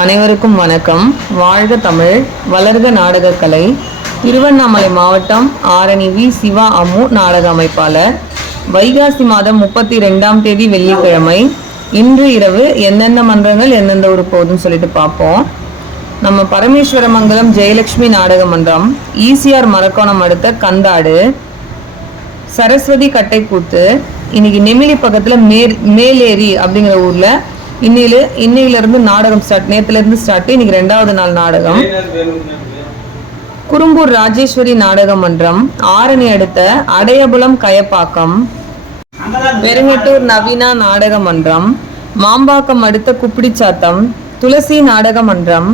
அனைவருக்கும் வணக்கம். வாழ்க தமிழ் வளர்க நாடகக்கலை திருவண்ணாமலை மாவட்டம் ஆரணி வி. சிவா அம்மு நாடக அமைப்பாளர். வைகாசி மாதம் முப்பத்தி ரெண்டாம் தேதி வெள்ளிக்கிழமை. இன்று இரவு எந்தெந்த மன்றங்கள் எந்தெந்த ஊர் போகுதுன்னு சொல்லிட்டு பார்ப்போம். நம்ம பரமேஸ்வர மங்கலம் ஜெயலட்சுமி நாடக மன்றம் ஈசிஆர் மரக்கோணம் அடுத்த கந்தாடு சரஸ்வதி கட்டைக்கூத்து இன்னைக்கு நெமிலி பக்கத்துல மேர் மேலேரி அப்படிங்கிற ஊர்ல இன்னையில இன்னையில இருந்து நாடகம் ஸ்டார்ட் நேத்துல இருந்து ஸ்டார்ட் இன்னைக்கு ரெண்டாவது நாள் நாடகம். குறும்பூர் ராஜேஸ்வரி நாடக மன்றம் ஆரணி அடுத்த அடையபுலம் கயப்பாக்கம். பெருங்கட்டூர் நவீனா நாடக மன்றம் மாம்பாக்கம் அடுத்த குப்பிடிச்சாத்தம் துளசி நாடக மன்றம்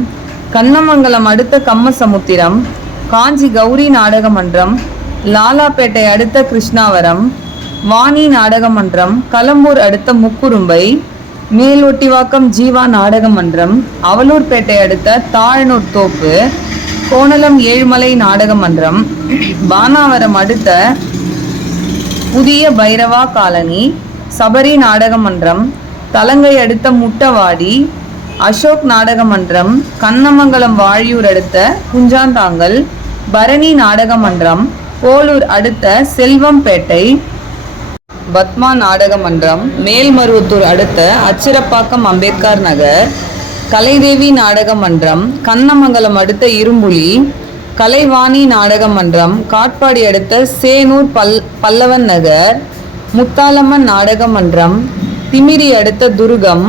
கண்ணமங்கலம் அடுத்த கம்மசமுத்திரம் காஞ்சி கௌரி நாடக மன்றம் லாலாப்பேட்டை அடுத்த கிருஷ்ணாவரம் வாணி நாடக மன்றம் கலம்பூர் அடுத்த முக்குரும்பை மேலொட்டிவாக்கம் ஜீவா நாடக மன்றம் அவலூர்பேட்டை அடுத்த தாழனூர் தோப்பு கோணலம் ஏழுமலை நாடக மன்றம் பானாவரம் அடுத்த புதிய பைரவா காலனி சபரி நாடக மன்றம் தலங்கை அடுத்த முட்டவாடி அசோக் நாடக மன்றம் கண்ணமங்கலம் வாழியூர் அடுத்த குஞ்சாந்தாங்கல் பரணி நாடக மன்றம் போலூர் அடுத்த செல்வம்பேட்டை பத்மா நாடக மன்றம் மேல்மருவத்தூர் அடுத்த அச்சிரப்பாக்கம் அம்பேத்கர் நகர் கலைதேவி நாடக மன்றம் கண்ணமங்கலம் அடுத்த இரும்புலி கலைவாணி நாடக மன்றம் காட்பாடி அடுத்த சேனூர் பல் பல்லவன் நகர் முத்தாலம்மன் நாடக மன்றம் திமிரி அடுத்த துருகம்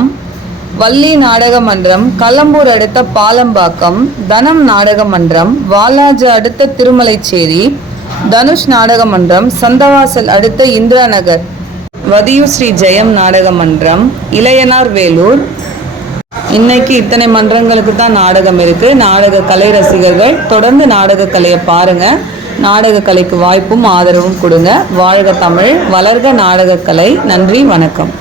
வள்ளி நாடக மன்றம் கலம்பூர் அடுத்த பாலம்பாக்கம் தனம் நாடக மன்றம் வாலாஜா அடுத்த திருமலைச்சேரி தனுஷ் நாடக மன்றம் சந்தவாசல் அடுத்த இந்திரா நகர் வதியு ஸ்ரீ ஜெயம் நாடக மன்றம் இளையனார் வேலூர். இன்னைக்கு இத்தனை மன்றங்களுக்கு தான் நாடகம் இருக்கு. நாடக கலை ரசிகர்கள் தொடர்ந்து நாடக கலையை பாருங்க. நாடக கலைக்கு வாய்ப்பும் ஆதரவும் கொடுங்க. வாழ்க தமிழ் வளர்க நாடக கலை. நன்றி வணக்கம்.